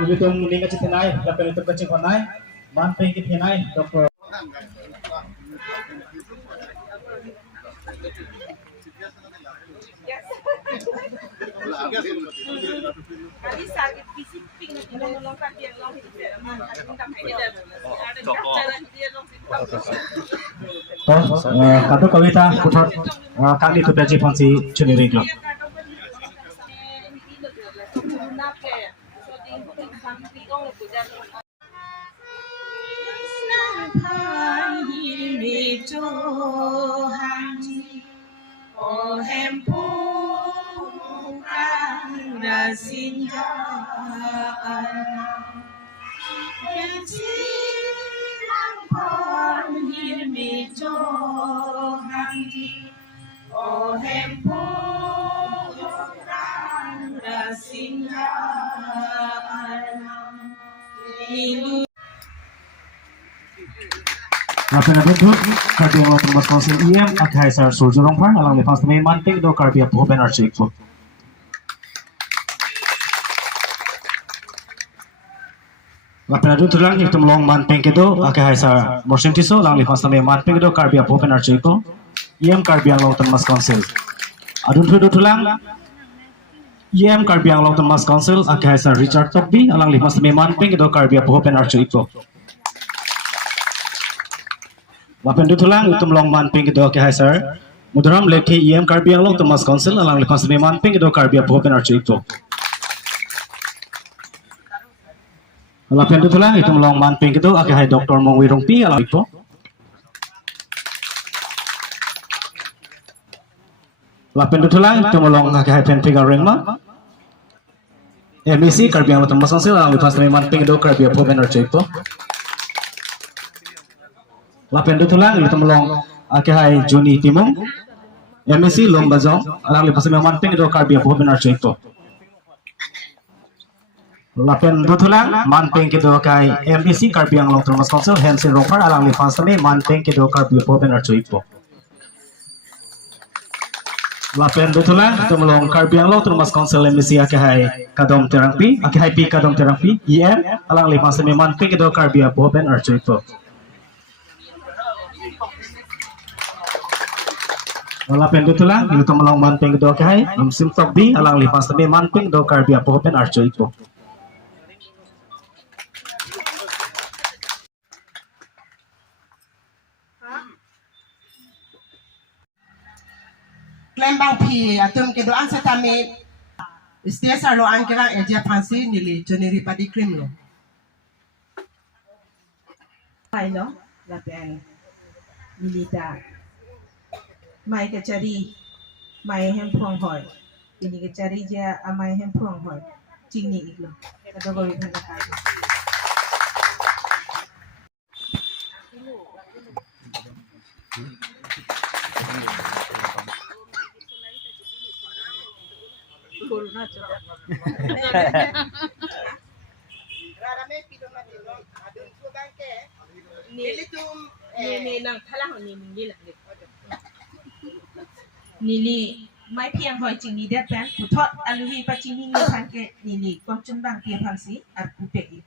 Ibu tu mending kecil naik, tapi itu kecil kon naik, banting kita naik, dokter. Kado kawita putar kali tu belajar pun si cuni ringglo. Napena duduk karbi ang otomas konsil IM at Kaisar Surjurong Par alang lipas na may manting do karbi at Hoben Archik po. Napena duduk lang itum long manting kedo at Kaisar Morsentiso alang lipas na may manting do karbi at Hoben Archik po. IM karbi ang otomas konsil. Adun duduk lang IM karbi ang otomas konsil at Kaisar Richard Tokbi alang lipas na may manting do karbi at Hoben Archik po. Lapen dutulang itum long manping kedo ke Kaisar Mudaram lekhe IM karbi ang long Thomas Council alang lipas me manping kedo karbi Hoben Archik po. Lapen dutulang itum long manping kedo ake hai Dr. Mongwirong Pi alang po. Lapen dutulang itum long ake hai Pen Pigar Rengma MEC karbi ang long Thomas Council alang lipas me manping kedo karbi Hoben Archik po. Lapen dutulang itu melong akehai Juni Timung MSC Long Bazong alang lipas me manping do karbi Hoben Archik po. Lapen dutulang manping kedo kai MSC karbi ang long Thomas Council Hensin Roper alang lipas me manping kedo karbi Hoben Archik po. Lapen dutulang itu melong karbi ang long Thomas Council MSC akehai Kadom Terangpi akehai Pi Kadom Terangpi IM alang lipas me manping kedo karbi Hoben Archik po. Lapen dutulang itu melong manping do kai Sim Tokbi alang lipas me manping do karbi Hoben Archik po. Klembang pi atum kedo an setame istiasa lo an kira eja pansi nili joneri padi krim lo. Hai lo lapen milita mai ke cari mai hem phuang hoi ini ke cari ja amai hem phuang hoi cingni iklo kado go ibhan ka corona choda Rarame pido na dilo adun sudan ke nilitum ni nang thala ni nili la nili mai piang hoi cingni det pen puthot aluhi pa cingni ni phan ke nili kom chun bang pia phang si ar pu pe